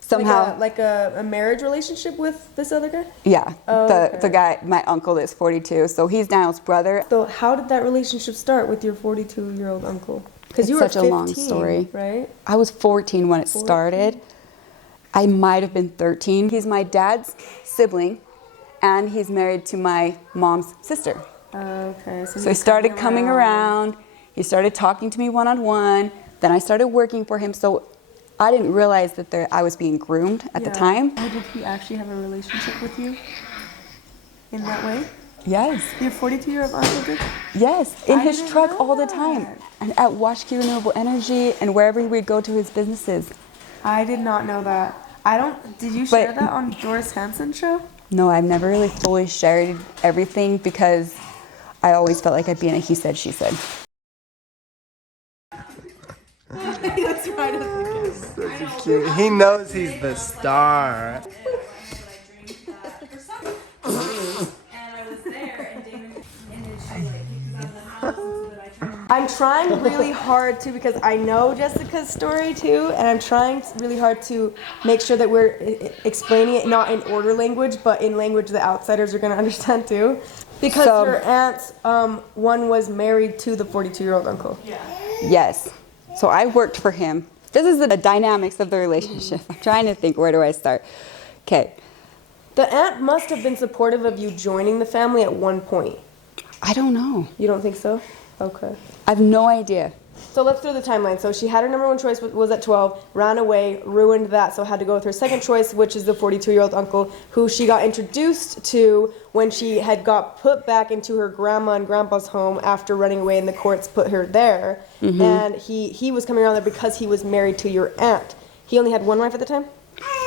Somehow, like a marriage relationship with this other guy? yeah, okay. the guy, my uncle is 42, so he's Niall's brother. So how did that relationship start with your 42-year-old uncle? Because you were Such 15, a long story, right? I was 14 when it 14? started. I might have been 13. He's my dad's sibling, and he's married to my mom's sister. Okay, So he started coming around. He started talking to me one-on-one. Then I started working for him. So I didn't realize that I was being groomed at the time. Oh, did he actually have a relationship with you in that way? Yes. Your 42-year-old uncle did? Yes, in his didn't truck know all the that. time. And at Washkey Renewable Energy and wherever we'd go to his businesses. I did not know that. Did you share that on Doris Hansen's show? No, I've never really fully shared everything because I always felt like I'd be in a he said, she said. That's right. Such a cute. He knows he's the star. I'm trying really hard to, because I know Jessica's story too, and I'm trying really hard to make sure that we're explaining it not in order language, but in language that outsiders are going to understand too. Because your aunts, one was married to the 42-year-old uncle. Yeah. Yes. So I worked for him. This is the dynamics of the relationship. I'm trying to think, where do I start? Okay. The aunt must have been supportive of you joining the family at one point. I don't know. You don't think so? Okay. I have no idea. So let's through the timeline. So she had her number one choice, was at 12, ran away, ruined that, so had to go with her second choice, which is the 42-year-old uncle, who she got introduced to when she had got put back into her grandma and grandpa's home after running away, and the courts put her there. Mm-hmm. And he was coming around there because he was married to your aunt. He only had one wife at the time?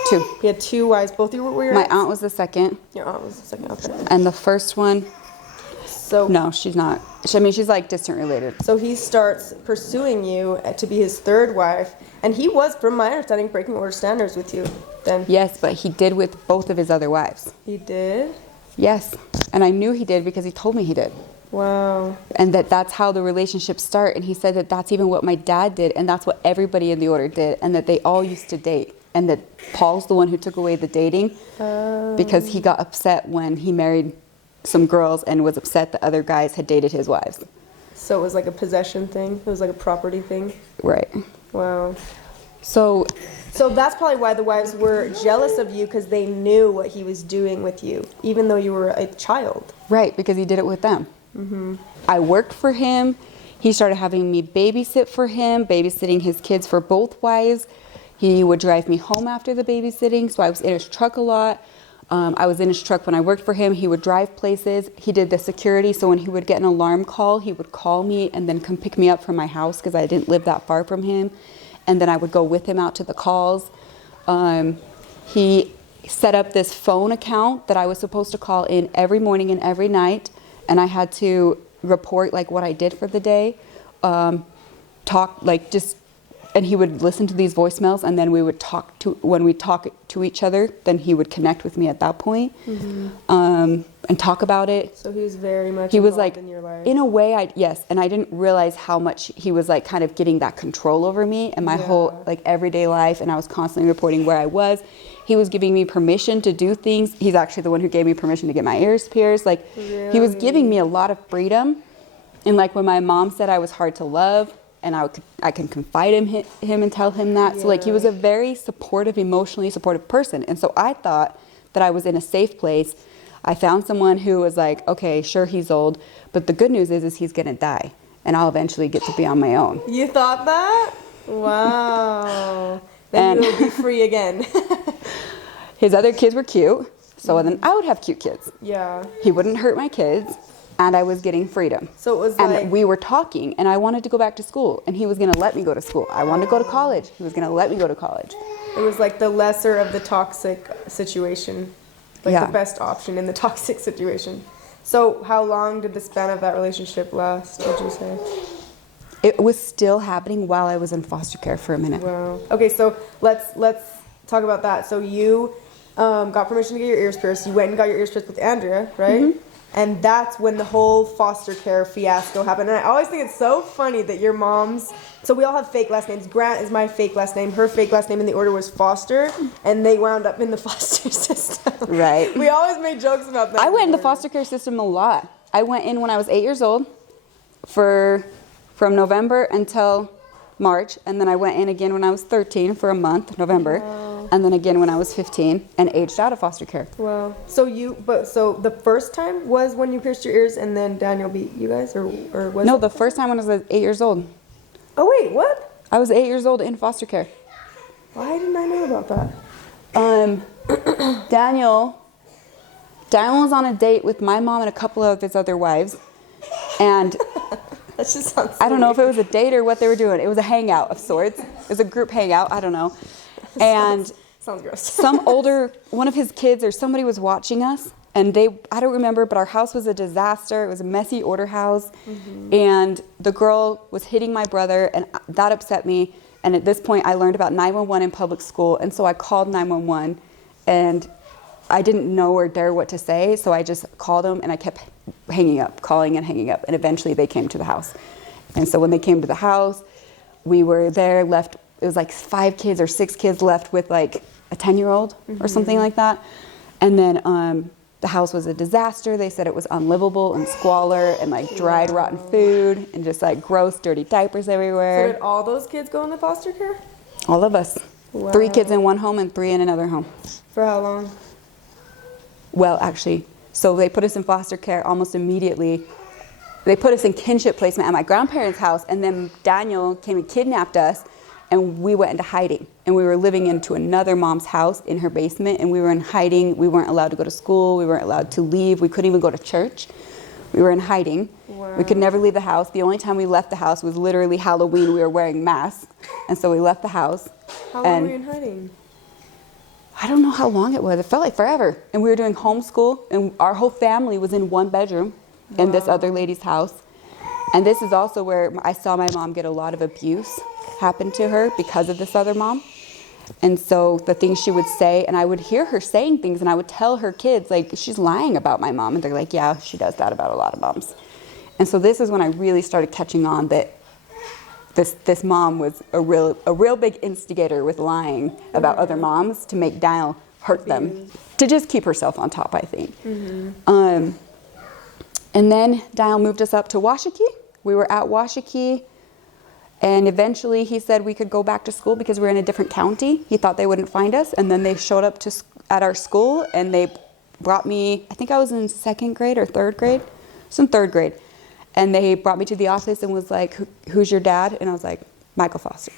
Two. He had two wives. Both of you were your My aunts? aunt was the second. Your aunt was the second, okay. And the first one, so no, she's not. I mean, she's like distant related. So he starts pursuing you to be his third wife, and he was, from my understanding, breaking order standards with you then. Yes, but he did with both of his other wives. He did? Yes, and I knew he did because he told me he did. Wow. And that's how the relationships start, and he said that that's even what my dad did, and that's what everybody in the order did, and that they all used to date, and that Paul's the one who took away the dating because he got upset when he married some girls and was upset that other guys had dated his wives. So it was like a possession thing? It was like a property thing? Right. Wow. So that's probably why the wives were jealous of you, because they knew what he was doing with you, even though you were a child. Right, because he did it with them. Mm-hmm. I worked for him. He started having me babysit for him, babysitting his kids for both wives. He would drive me home after the babysitting, so I was in his truck a lot. I was in his truck when I worked for him. He would drive places. He did the security, so when he would get an alarm call, he would call me and then come pick me up from my house because I didn't live that far from him. And then I would go with him out to the calls. He set up this phone account that I was supposed to call in every morning and every night, and I had to report like what I did for the day, and he would listen to these voicemails, and then we would when we talk to each other, then he would connect with me at that point, and talk about it. So he was very much he was involved like, in your life. in a way, yes, and I didn't realize how much he was like kind of getting that control over me and my whole like everyday life, and I was constantly reporting where I was. He was giving me permission to do things. He's actually the one who gave me permission to get my ears pierced. Like, He was giving me a lot of freedom. And like when my mom said I was hard to love, and I can confide in him and tell him that. Yeah. So like he was a very supportive, emotionally supportive person. And so I thought that I was in a safe place. I found someone who was like, okay, sure, he's old, but the good news is he's gonna die, and I'll eventually get to be on my own. You thought that? Wow. Then you'll be free again. His other kids were cute, so then I would have cute kids. Yeah. He wouldn't hurt my kids. And I was getting freedom. So it was and we were talking, and I wanted to go back to school, and he was going to let me go to school. I wanted to go to college. He was going to let me go to college. It was like the lesser of the toxic situation, like the best option in the toxic situation. So how long did the span of that relationship last, would you say? It was still happening while I was in foster care for a minute. Wow. Okay, so let's talk about that. So you got permission to get your ears pierced. You went and got your ears pierced with Andrea, right? Mm-hmm. And that's when the whole foster care fiasco happened. And I always think it's so funny that your mom's... So we all have fake last names. Grant is my fake last name. Her fake last name in the order was Foster. And they wound up in the foster system. Right. We always made jokes about that. I went in the foster care system a lot. I went in when I was 8 years old from November until March. And then I went in again when I was 13 for a month, November. Wow. And then again when I was 15 and aged out of foster care. Wow. So the first time was when you pierced your ears and then Daniel beat you guys? Or was No, it? the first time when I was 8 years old. Oh, wait, what? I was 8 years old in foster care. Why didn't I know about that? Daniel was on a date with my mom and a couple of his other wives. And That just sounds so I don't know if it weird. was a date or what they were doing. It was a hangout of sorts. It was a group hangout. I don't know. And Sounds gross. one of his kids or somebody was watching us. And I don't remember, but our house was a disaster. It was a messy order house. Mm-hmm. And the girl was hitting my brother, and that upset me. And at this point, I learned about 911 in public school. And so I called 911, and I didn't know or dare what to say. So I just called them, and I kept hanging up, calling and hanging up. And eventually they came to the house. And so when they came to the house, we were there, left. It was like 5 kids or 6 kids left with like a 10-year-old or something like that. And then the house was a disaster. They said it was unlivable and squalor and like dried, rotten food and just like gross, dirty diapers So everywhere. did all those kids go into foster care? All of us. Wow. 3 kids in one home and 3 in another home. For how long? Well, actually, so they put us in foster care almost immediately. They put us in kinship placement at my grandparents' house, and then Daniel came and kidnapped us, and we went into hiding. And we were living into another mom's house in her basement, and we were in hiding. We weren't allowed to go to school. We weren't allowed to leave. We couldn't even go to church. We were in hiding. Wow. We could never leave the house. The only time we left the house was literally Halloween. We were wearing masks, and so we left the house. How long and were you in hiding? I don't know how long it was. It felt like forever. And we were doing homeschool, and our whole family was in one bedroom in this other lady's house. And this is also where I saw my mom get a lot of abuse happen to her because of this other mom. And so the things she would say, and I would hear her saying things, and I would tell her kids, like, she's lying about my mom. And they're like, yeah, she does that about a lot of moms. And so this is when I really started catching on that this mom was a real big instigator with lying about other moms to make Dial hurt them, to just keep herself on top, I think. And then Dial moved us up to Washakie. We were at Washakie, and eventually he said we could go back to school because we were in a different county. He thought they wouldn't find us, and then they showed up at our school, and they brought me, I think I was in 2nd grade or 3rd grade. I was in 3rd grade. And they brought me to the office and was like, who's your dad? And I was like, Michael Foster.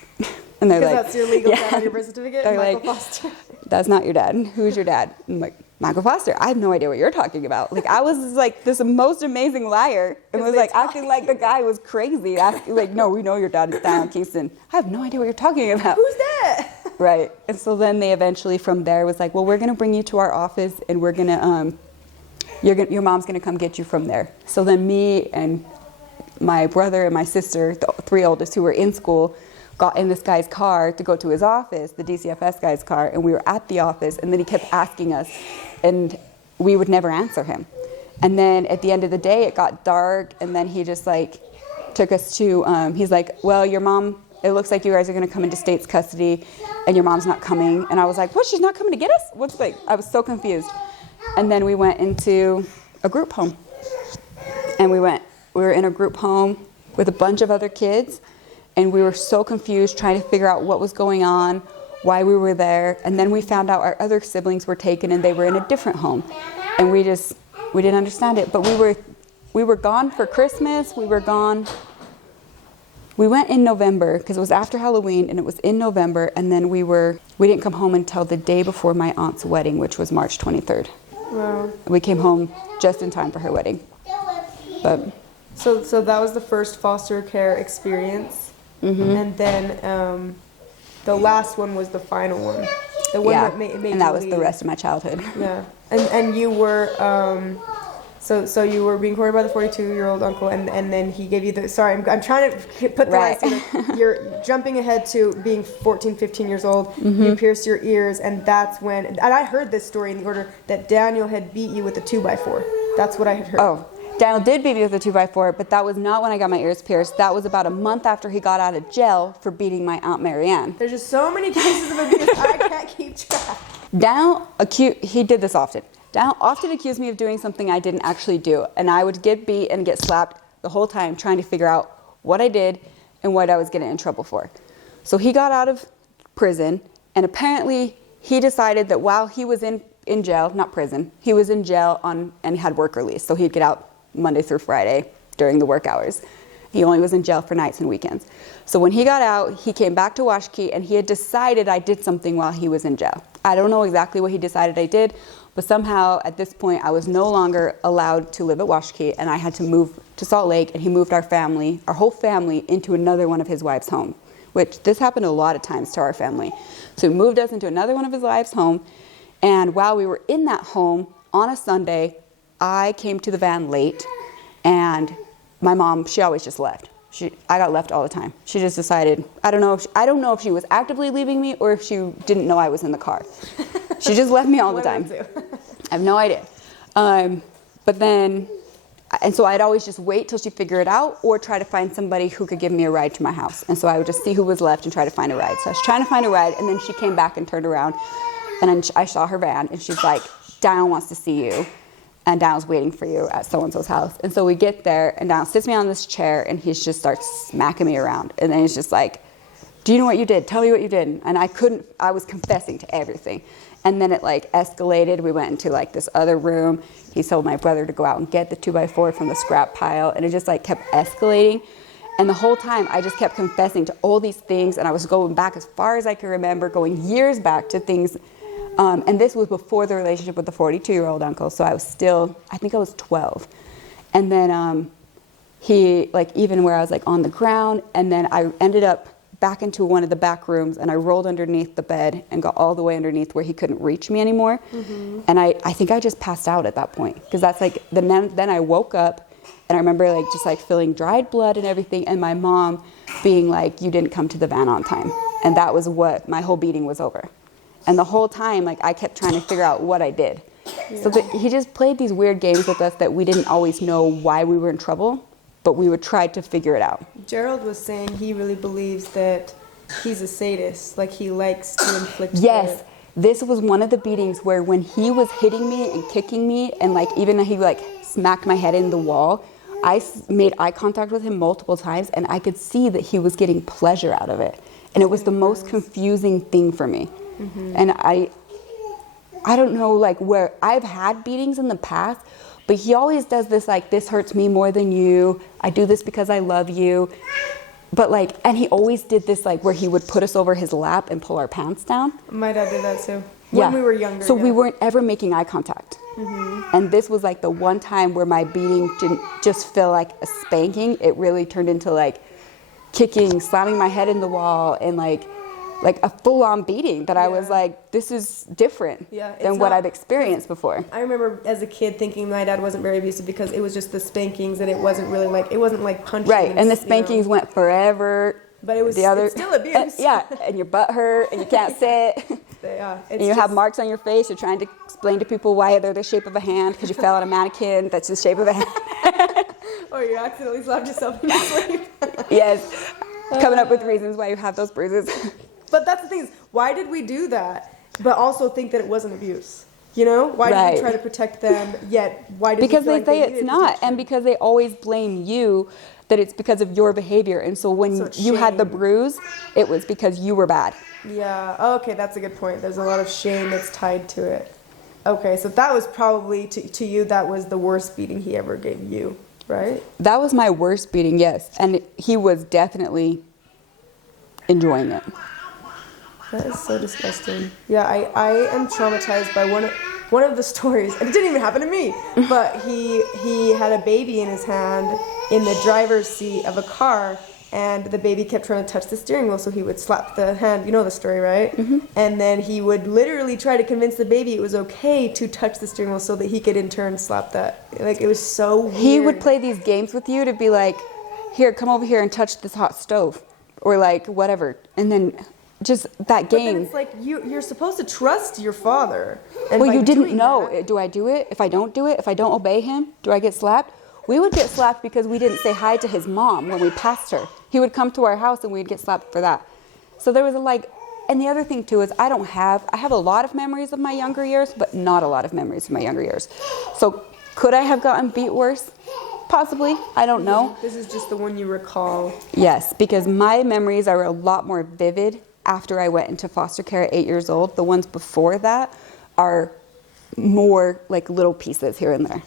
And they're Because like, that's your legal dad on your birth certificate? They're Michael like, Foster. that's not your dad. Who's your dad? I'm like, Michael Foster. I have no idea what you're talking about. Like, I was like this most amazing liar and was like acting like the guy was crazy. Like, no, we know your dad is down in Kingston. I have no idea what you're talking about. Who's that? Right. And so then they eventually from there was like, well, we're going to bring you to our office, and we're going to, your mom's going to come get you from there. So then me and my brother and my sister, the 3 oldest who were in school, got in this guy's car to go to his office, the DCFS guy's car, and we were at the office, and then he kept asking us, and we would never answer him. And then at the end of the day, it got dark, and then he just like took us to, he's like, well, your mom, it looks like you guys are going to come into state's custody, and your mom's not coming. And I was like, what, she's not coming to get us? What's like, I was so confused. And then we went into a group home, and we were in a group home with a bunch of other kids, and we were so confused trying to figure out what was going on, why we were there. And then we found out our other siblings were taken and they were in a different home. And we didn't understand it. But we were gone for Christmas. We went in November because it was after Halloween, and it was in November. And then we didn't come home until the day before my aunt's wedding, which was March 23rd. Wow. We came home just in time for her wedding. But So that was the first foster care experience. And then the last one was the final one. The one yeah, that made and you that was the leave. rest of my childhood. Yeah. And you were so you were being courted by the 42-year-old uncle, and then he gave you the, sorry, I'm trying to put the Right. lines together. You're jumping ahead to being 14, 15 years old. You pierced your ears, and that's when, and I heard this story in the order that Daniel had beat you with a 2x4. That's what I had heard. Oh, Daniel did beat me with a 2x4, but that was not when I got my ears pierced. That was about a month after he got out of jail for beating my Aunt Marianne. There's just so many cases of abuse, I can't keep track. Daniel, he did this often. Daniel often accused me of doing something I didn't actually do, and I would get beat and get slapped the whole time trying to figure out what I did and what I was getting in trouble for. So he got out of prison, and apparently he decided that while he was in jail, not prison, he was in jail and had work release, so he'd get out Monday through Friday during the work hours. He only was in jail for nights and weekends. So when he got out, he came back to Washakie, and he had decided I did something while he was in jail. I don't know exactly what he decided I did, but somehow at this point I was no longer allowed to live at Washakie, and I had to move to Salt Lake, and he moved our whole family into another one of his wife's home, which this happened a lot of times to our family. So he moved us into another one of his wife's home, and while we were in that home on a Sunday, I came to the van late, and my mom, she always just left. I got left all the time. She just decided, I don't know if she was actively leaving me or if she didn't know I was in the car. She just left me all the time. I have no idea. But then, and so I'd always just wait till she figured it out or try to find somebody who could give me a ride to my house. And so I would just see who was left and try to find a ride. So I was trying to find a ride, and then she came back and turned around, and then I saw her van, and she's like, Dillon wants to see you. And Dillon's waiting for you at so-and-so's house. And so we get there, and Dillon sits me on this chair, and he just starts smacking me around. And then he's just like, do you know what you did? Tell me what you did. And I was confessing to everything. And then it like escalated. We went into like this other room. He told my brother to go out and get the 2x4 from the scrap pile. And it just like kept escalating. And the whole time I just kept confessing to all these things. And I was going back as far as I can remember, going years back to things. And this was before the relationship with the 42-year-old uncle. So I think I was 12. And then he, like, even where I was like on the ground, and then I ended up back into one of the back rooms, and I rolled underneath the bed and got all the way underneath where he couldn't reach me anymore. Mm-hmm. And I think I just passed out at that point, because that's like, then I woke up, and I remember like just like feeling dried blood and everything, and my mom being like, you didn't come to the van on time. And that was what my whole beating was over. And the whole time, like, I kept trying to figure out what I did. Yeah. So he just played these weird games with us that we didn't always know why we were in trouble, but we would try to figure it out. Gerald was saying he really believes that he's a sadist, like he likes to inflict Yes, this was one of the beatings where when he was hitting me and kicking me, and like even he like smacked my head in the wall, I made eye contact with him multiple times, and I could see that he was getting pleasure out of it. And it was the most confusing thing for me. Mm-hmm. And I don't know, like, where I've had beatings in the past, but he always does this, like, this hurts me more than you. I do this because I love you. But, like, and he always did this, like, where he would put us over his lap and pull our pants down. My dad did that, too. When we were younger. So we weren't ever making eye contact. Mm-hmm. And this was, like, the one time where my beating didn't just feel like a spanking. It really turned into, like, kicking, slamming my head in the wall, and, like a full-on beating that I was like, this is different than what I've experienced before. I remember as a kid thinking my dad wasn't very abusive because it was just the spankings, and it wasn't really like, it wasn't like punching. Right, and the spankings went forever. But it was it's still abuse. Yeah, and your butt hurt, and you can't sit. And you have marks on your face. You're trying to explain to people why they're the shape of a hand because you fell on a mannequin that's the shape of a hand. Or you accidentally slapped yourself in your sleep. Yes, coming up with reasons why you have those bruises. But that's the thing is, why did we do that, but also think that it wasn't abuse? You know? Why did we try to protect them, yet why did we feel like they needed it's not, protection? and because they always blame you that it's because of your behavior. And so when you had the bruise, it was because you were bad. Yeah, okay, that's a good point. There's a lot of shame that's tied to it. Okay, so that was probably, to you, that was the worst beating he ever gave you, right? That was my worst beating, yes. And he was definitely enjoying it. That is so disgusting. Yeah, I am traumatized by one of the stories, and it didn't even happen to me, but he had a baby in his hand in the driver's seat of a car, and the baby kept trying to touch the steering wheel, so he would slap the hand. You know the story, right? Mm-hmm. And then he would literally try to convince the baby it was okay to touch the steering wheel so that he could in turn slap that. Like, it was so weird. He would play these games with you to be like, here, come over here and touch this hot stove, or like whatever. And then just that But then game. it's like you're supposed to trust your father. And Well, by you didn't doing know. that- Do I do it? If I don't do it, if I don't obey him, do I get slapped? We would get slapped because we didn't say hi to his mom when we passed her. He would come to our house and we'd get slapped for that. So there was and the other thing too is I have a lot of memories of my younger years, but not a lot of memories of my younger years. So could I have gotten beat worse? Possibly. I don't know. This is just the one you recall. Yes, because my memories are a lot more vivid after I went into foster care at 8 years old. The ones before that are more like little pieces here and there.